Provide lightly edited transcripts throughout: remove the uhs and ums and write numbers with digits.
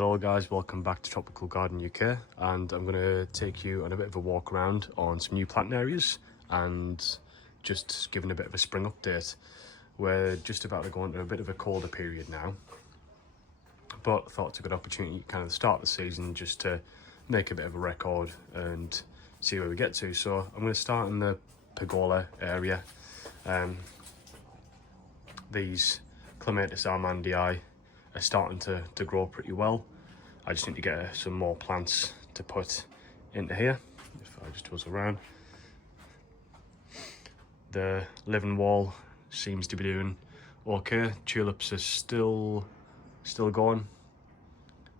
Hello guys, welcome back to Tropical Garden UK, and I'm going to take you on a bit of a walk around on some new planting areas and just giving a bit of a spring update. We're just about to go into a bit of a colder period now, but I thought it's a good opportunity kind of the start of the season just to make a bit of a record and see where we get to. So I'm going to start in the pergola area. These Clematis armandii are starting to grow pretty well. I just need to get some more plants to put into here. If I just toss around, the living wall seems to be doing okay. Tulips are still going.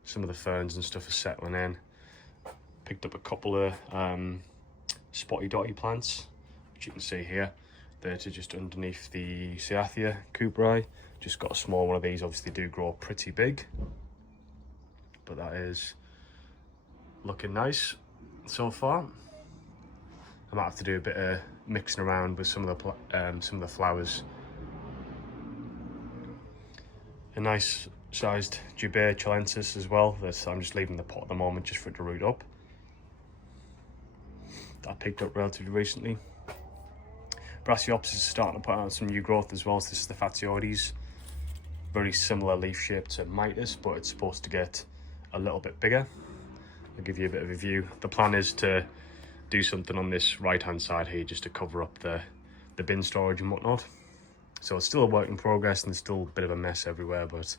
Some of the ferns and stuff are settling in. Picked up a couple of spotty dotty plants, which you can see here. They're just underneath the Cyathea cooperi. Just got a small one of these. Obviously do grow pretty big, but that is looking nice so far. I might have to do a bit of mixing around with some of the flowers. A nice sized Jubei chilensis as well. I'm just leaving the pot at the moment just for it to root up. That I picked up relatively recently. Brassiops is starting to put out some new growth as well. So this is the Fatioides. Very similar leaf shape to Mitis, but it's supposed to get a little bit bigger. I'll give you a bit of a view. The plan is to do something on this right hand side here just to cover up the bin storage and whatnot. So it's still a work in progress and there's still a bit of a mess everywhere, but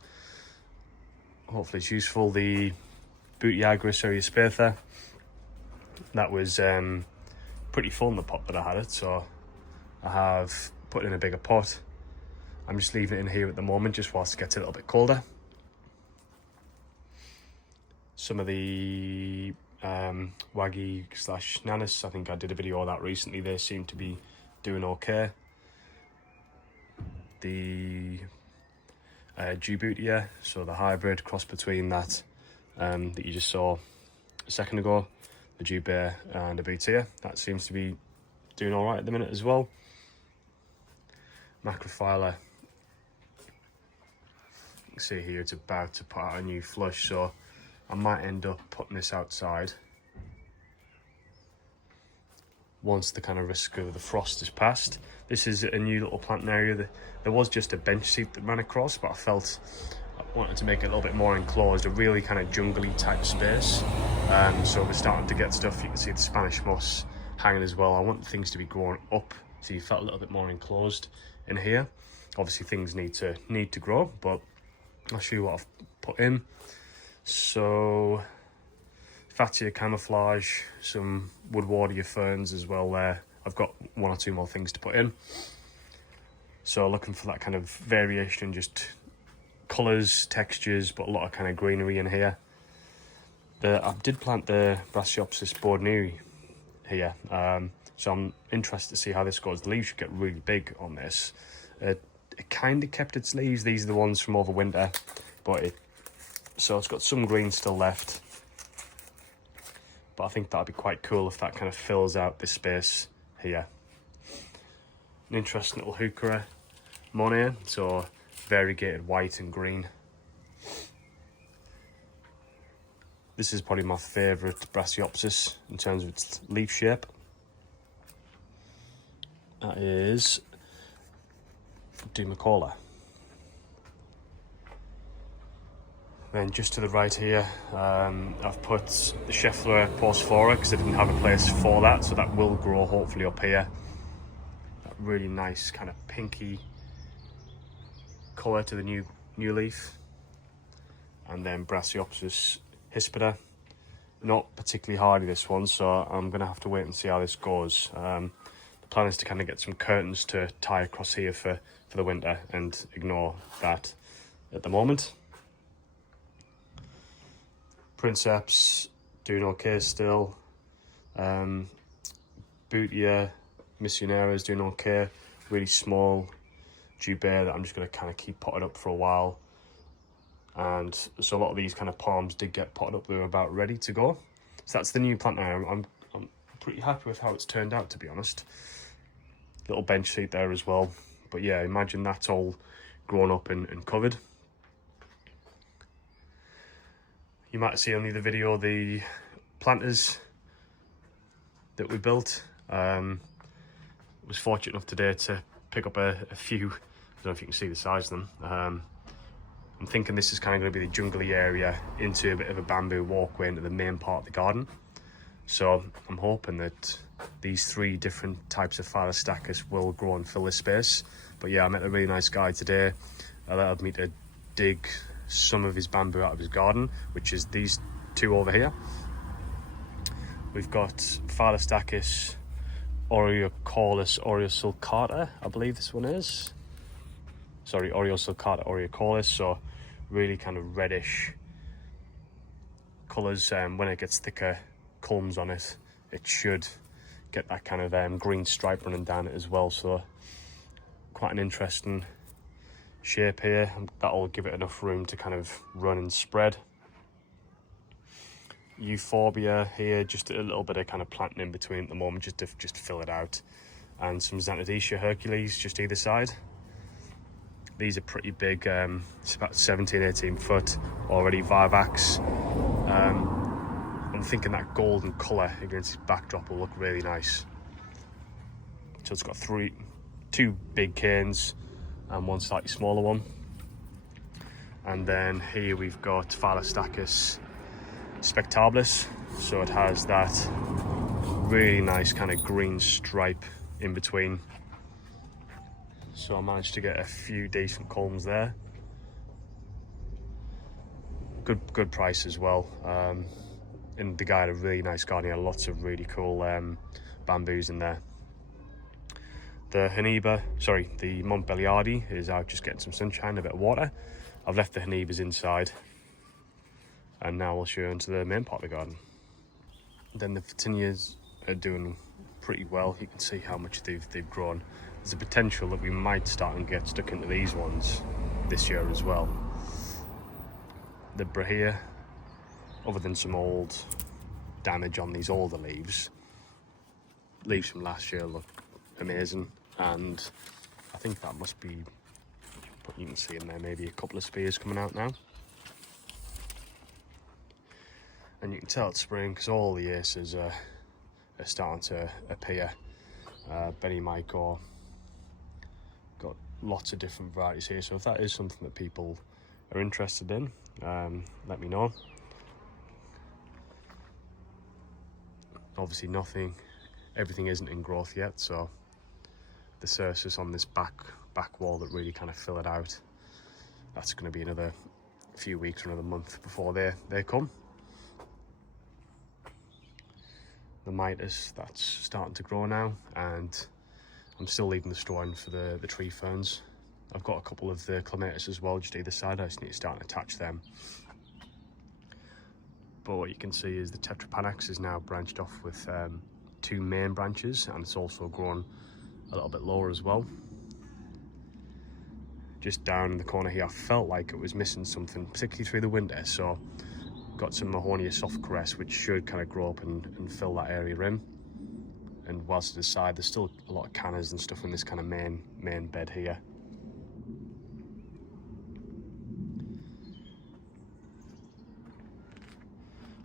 hopefully it's useful. The Butiagra Eriospertha, that was pretty full in the pot that I had it, so I have put in a bigger pot. I'm just leaving it in here at the moment just whilst it gets a little bit colder. Some of the Waggy / Nanus, I think I did a video of that recently, they seem to be doing okay. The Jubutia, so the hybrid cross between that that you just saw a second ago, the Jubei and the Butia, that seems to be doing all right at the minute as well. Macrophylla, you can see here it's about to put out a new flush, so I might end up putting this outside once the kind of risk of the frost is past. This is a new little planting area. There was just a bench seat that ran across, but I felt I wanted to make it a little bit more enclosed, a really kind of jungly type space. So we're starting to get stuff. You can see the Spanish moss hanging as well. I want things to be growing up, so you felt a little bit more enclosed in here. Obviously things need to grow, but I'll show you what I've put in. So Fatsia camouflage, some woodwardia ferns as well there. I've got one or two more things to put in. So looking for that kind of variation in just colours, textures, but a lot of kind of greenery in here. I did plant the Brassiops Bordneri here, so I'm interested to see how this goes. The leaves should get really big on this. It kind of kept its leaves. These are the ones from over winter, but so it's got some green still left. But I think that'd be quite cool if that kind of fills out this space here. An interesting little Heuchera Monet, so variegated white and green. This is probably my favourite Brassiops in terms of its leaf shape. That is Dumicola. Then just to the right here, I've put the Scheffler Postflora because I didn't have a place for that, so that will grow hopefully up here. That really nice kind of pinky colour to the new leaf. And then Brassiops Hispida. Not particularly hardy this one, so I'm going to have to wait and see how this goes. The plan is to kind of get some curtains to tie across here for the winter and ignore that at the moment. Princeps doing okay still. Butia Missionera is doing okay. Really small Jubei that I'm just going to kind of keep potted up for a while. And so a lot of these kind of palms did get potted up. They were about ready to go. So that's the new plant now. I'm pretty happy with how it's turned out, to be honest. Little bench seat there as well. But yeah, imagine that's all grown up and covered. You might have seen on the other video the planters that we built. Was fortunate enough today to pick up a few. I don't know if you can see the size of them. I'm thinking this is kind of going to be the jungly area into a bit of a bamboo walkway into the main part of the garden. So I'm hoping that these 3 different types of Phyllostachus will grow and fill this space. But yeah, I met a really nice guy today. Allowed me to dig some of his bamboo out of his garden, which is these 2 over here. We've got Phyllostachus aureocaulus aureosulcata, I believe this one is. Sorry, aureosulcata aureocaulus, so really kind of reddish colours. When it gets thicker culms on it, it should get that kind of green stripe running down it as well, so quite an interesting shape here. That'll give it enough room to kind of run and spread. Euphorbia here, just a little bit of kind of planting in between at the moment, just to fill it out, and some Xanthodecia hercules just either side. These are pretty big, it's about 17-18 foot, already vivax. I'm thinking that golden colour against this backdrop will look really nice. So it's got 2 big canes and 1 slightly smaller one. And then here we've got Phyllostachus spectabilis, so it has that really nice kind of green stripe in between. So I managed to get a few decent culms there. Good price as well. And the guy had a really nice garden. He had lots of really cool bamboos in there. The the Montbelliardi is out just getting some sunshine, a bit of water. I've left the Hanebas inside. And now we'll show you into the main part of the garden. Then the Photinias are doing pretty well. You can see how much they've grown. There's a potential that we might start and get stuck into these ones this year as well. The Brahea, other than some old damage on these older leaves from last year look amazing. And I think that must be, you can see in there, maybe a couple of spears coming out now. And you can tell it's spring because all the aces are starting to appear. Benny Mike got lots of different varieties here, so if that is something that people are interested in, let me know. Obviously everything isn't in growth yet, so the cercis on this back wall that really kind of fill it out, that's going to be another few weeks or another month before they come. The Midas, that's starting to grow now, and I'm still leaving the store in for the tree ferns. I've got a couple of the clematis as well, just either side. I just need to start and attach them. But what you can see is the Tetrapanax is now branched off with 2 main branches, and it's also grown a little bit lower as well. Just down in the corner here, I felt like it was missing something, particularly through the winter, so got some Mahonia soft caress, which should kind of grow up and fill that area in. And whilst to the side, there's still a lot of cannas and stuff in this kind of main bed here.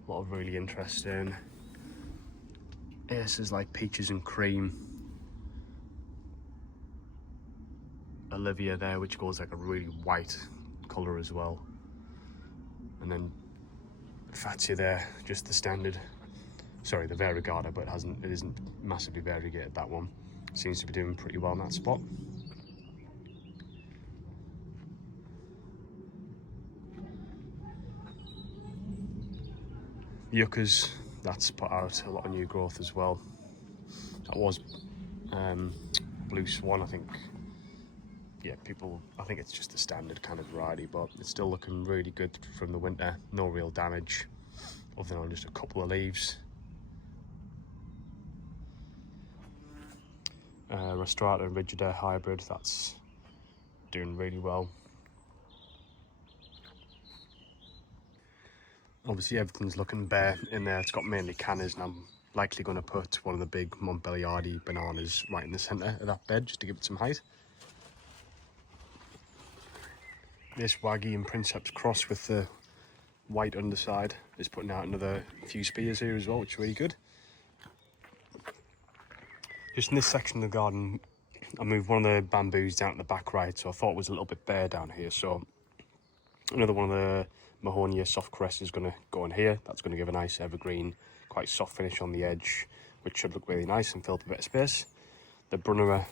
A lot of really interesting aces like peaches and cream. Olivia there, which goes like a really white colour as well. And then Fatsia there, just the standard, sorry, the variegata, but it isn't massively variegated, that one. Seems to be doing pretty well in that spot. Yuccas, that's put out a lot of new growth as well. That was Blue Swan, I think. Yeah, I think it's just the standard kind of variety, but it's still looking really good from the winter. No real damage, other than on just a couple of leaves. Rostrata rigida hybrid, that's doing really well. Obviously everything's looking bare in there. It's got mainly cannas, and I'm likely going to put one of the big Montbelliardi bananas right in the centre of that bed just to give it some height. This Waggy and Princeps cross with the white underside is putting out another few spears here as well, which is really good. Just in this section of the garden, I moved one of the bamboos down to the back right, so I thought it was a little bit bare down here. So another one of the Mahonia soft cress is going to go in here. That's going to give a nice evergreen, quite soft finish on the edge, which should look really nice and fill up a bit of space. The Brunnera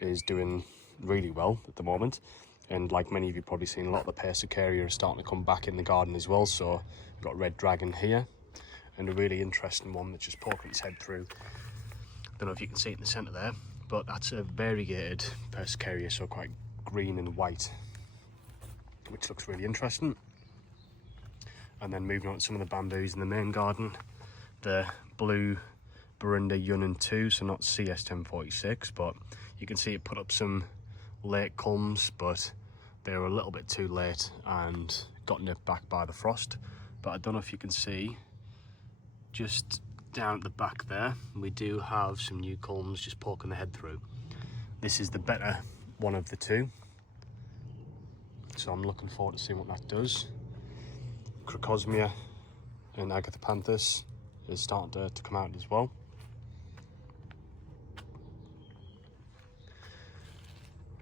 is doing really well at the moment, and like many of you probably seen, a lot of the Persicaria are starting to come back in the garden as well. So we've got Red Dragon here, and a really interesting one that's just poking its head through. Don't know if you can see it in the centre there, but that's a variegated Persicaria, so quite green and white, which looks really interesting. And then moving on to some of the bamboos in the main garden, the blue Burundi Yunnan 2, so not CS1046, but you can see it put up some late culms, but they were a little bit too late and got nipped back by the frost. But I don't know if you can see, just down at the back there, we do have some new culms just poking the head through. This is the better one of the two, so I'm looking forward to seeing what that does. Crocosmia and Agathopanthus is starting to come out as well.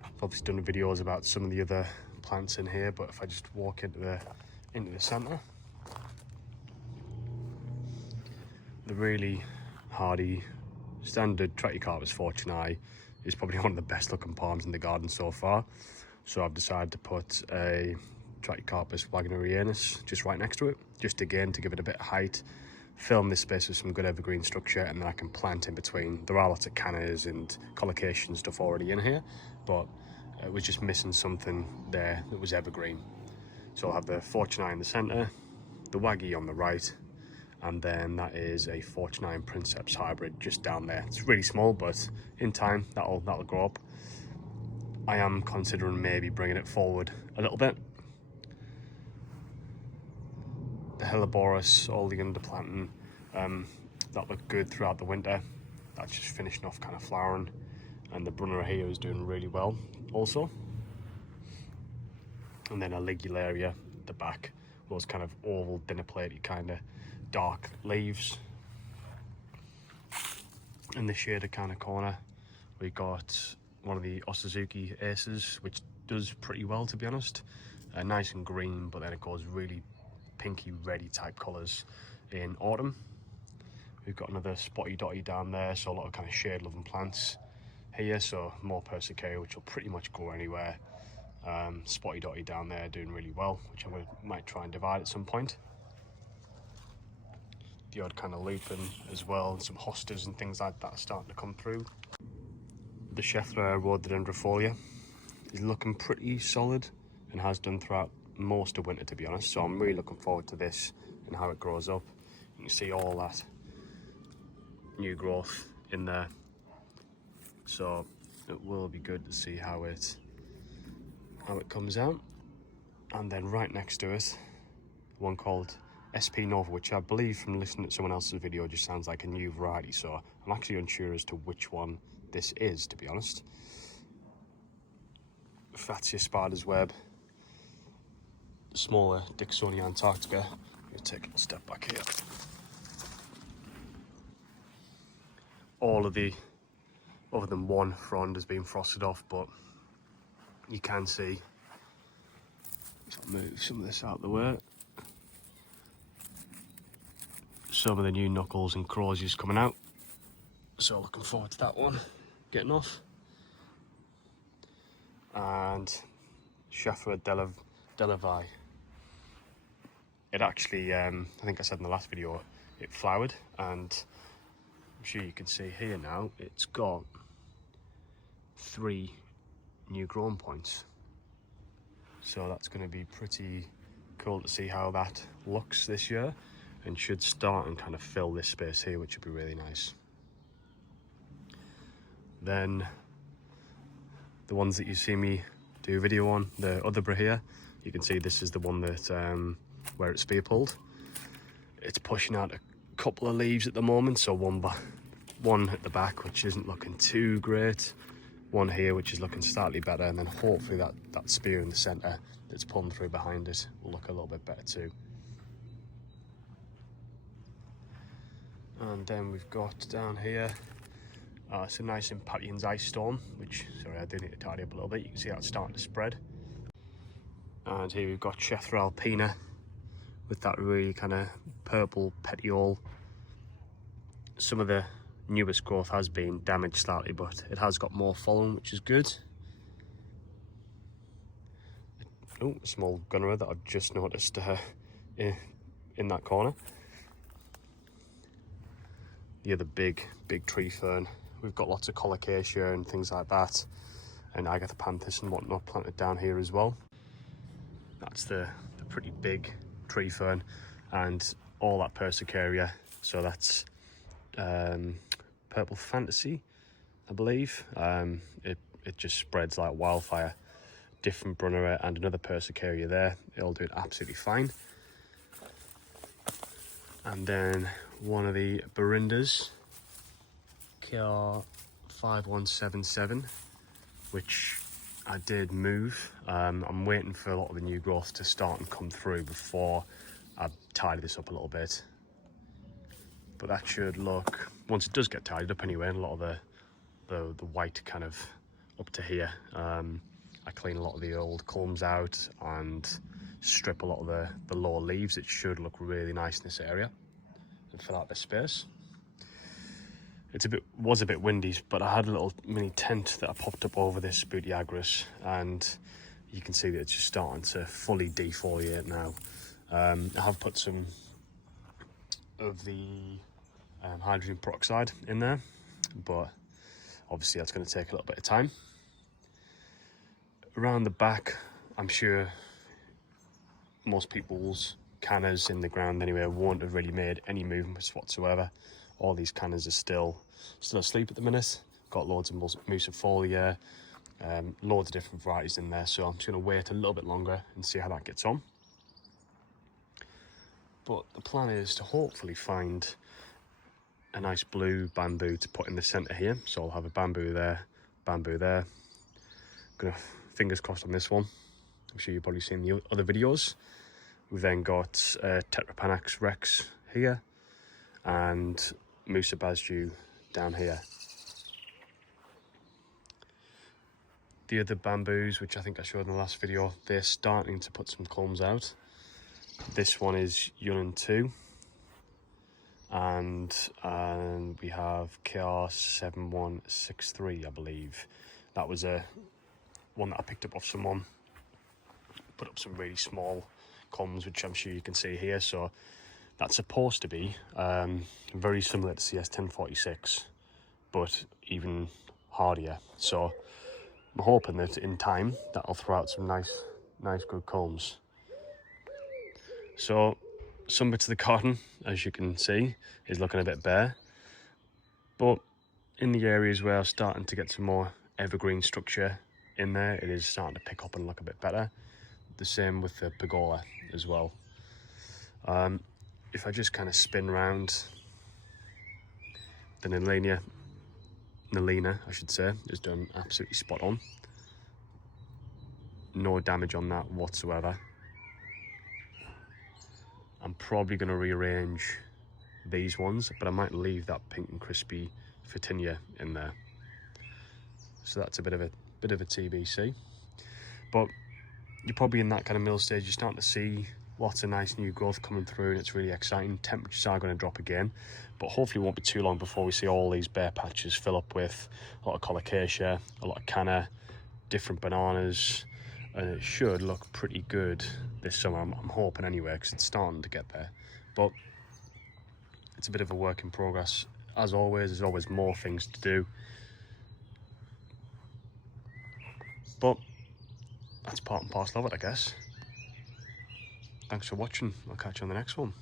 I've obviously done videos about some of the other plants in here, but if I just walk into the centre, the really hardy standard Trachycarpus fortunei is probably one of the best looking palms in the garden so far. So I've decided to put a Trachycarpus wagnerianus just right next to it, just again to give it a bit of height, film this space with some good evergreen structure, and then I can plant in between. There are lots of cannas and collocation stuff already in here, but it was just missing something there that was evergreen. So I'll have the fortunei in the centre, the waggy on the right, and then that is a Fortunei and Princeps hybrid just down there. It's really small, but in time that'll grow up. I am considering maybe bringing it forward a little bit. The Helleborus, all the underplanting, that looked good throughout the winter. That's just finishing off kind of flowering, and the Brunnera here is doing really well also. And then a Ligularia at the back, those kind of oval dinner platey kind of dark leaves. In the shaded kind of corner, we got one of the Osazuki Aces, which does pretty well, to be honest. Nice and green, but then it goes really pinky reddy type colours in autumn. We've got another spotty dotty down there, so a lot of kind of shade loving plants here, so more Persicaria, which will pretty much grow anywhere. Spotty dotty down there doing really well, which I might try and divide at some point. The odd kind of lupin as well, and some hostas and things like that are starting to come through. The Scheffler rhododendrofolia is looking pretty solid and has done throughout most of winter, to be honest, so I'm really looking forward to this and how it grows up. You can see all that new growth in there, so it will be good to see how it comes out. And then right next to it, one called SP Nova, which I believe from listening to someone else's video just sounds like a new variety, so I'm actually unsure as to which one this is, to be honest. Fatsia spider's web, smaller Dicksonia antarctica. I'm going to take a step back here. All of the, other than one frond, has been frosted off, but you can see, I'll move some of this out of the way, some of the new knuckles and croziers coming out, so looking forward to that one getting off. And Scheffler Delavi, it actually, I think I said in the last video, it flowered, and I'm sure you can see here now it's got 3 new growing points, so that's going to be pretty cool to see how that looks this year, and should start and kind of fill this space here, which would be really nice. Then the ones that you see me do a video on, the other Brahia, you can see this is the one that where it's spear pulled. It's pushing out a couple of leaves at the moment, so one at the back which isn't looking too great, one here which is looking slightly better, and then hopefully that spear in the centre that's pulling through behind it will look a little bit better too. And then we've got down here some nice Impatiens ice storm, which, sorry, I do need to tidy up a little bit. You can see how it's starting to spread. And here we've got Chethra alpina with that really kind of purple petiole. Some of the newest growth has been damaged slightly, but it has got more following, which is good. Oh, a small gunnerer that I've just noticed in that corner. The other big tree fern. We've got lots of colocasia and things like that, and agathapanthus and whatnot planted down here as well. That's the pretty big tree fern, and all that persicaria. So that's purple fantasy, I believe. It just spreads like wildfire. Different brunnera and another persicaria there. It'll do it absolutely fine. And then one of the Barindas, KR 5177, which I did move. I'm waiting for a lot of the new growth to start and come through before I tidy this up a little bit. But that should look, once it does get tidied up anyway, and a lot of the white kind of up to here, I clean a lot of the old culms out and strip a lot of the lower leaves. It should look really nice in this area and fill out the space. Was a bit windy, but I had a little mini tent that I popped up over this Butiagris, and you can see that it's just starting to fully defoliate now. I have put some of the hydrogen peroxide in there, but obviously that's going to take a little bit of time. Around the back, I'm sure most people's cannas in the ground anyway won't have really made any movements whatsoever. All these cannas are still asleep at the minute. Got loads of musifolia, loads of different varieties in there, so I'm just going to wait a little bit longer and see how that gets on. But the plan is to hopefully find a nice blue bamboo to put in the centre here. So I'll have a bamboo there. Gonna fingers crossed on this one. I'm sure you've probably seen the other videos. We've then got Tetrapanax rex here and Musa basjou down here. The other bamboos, which I think I showed in the last video, they're starting to put some culms out. This one is Yunnan 2, and we have KR7163, I believe. That was one that I picked up off someone. Put up some really small culms, which I'm sure you can see here. So that's supposed to be very similar to CS1046, but even hardier. So I'm hoping that in time that'll throw out some nice good culms. So some bits of the garden, as you can see, is looking a bit bare, but in the areas where I'm starting to get some more evergreen structure in there, it is starting to pick up and look a bit better. The same with the pergola as well. If I just kind of spin round, the Nalina, I should say, is done absolutely spot on. No damage on that whatsoever. I'm probably going to rearrange these ones, but I might leave that pink and crispy Photinia in there. So that's a bit of a TBC. But you're probably in that kind of middle stage. You're starting to see lots of nice new growth coming through, and it's really exciting. Temperatures are going to drop again, but hopefully it won't be too long before we see all these bare patches fill up with a lot of colocasia, a lot of canna, different bananas, and it should look pretty good this summer. I'm hoping anyway, because it's starting to get there. But it's a bit of a work in progress. As always, there's always more things to do. But that's part and parcel of it, I guess. Thanks for watching. I'll catch you on the next one.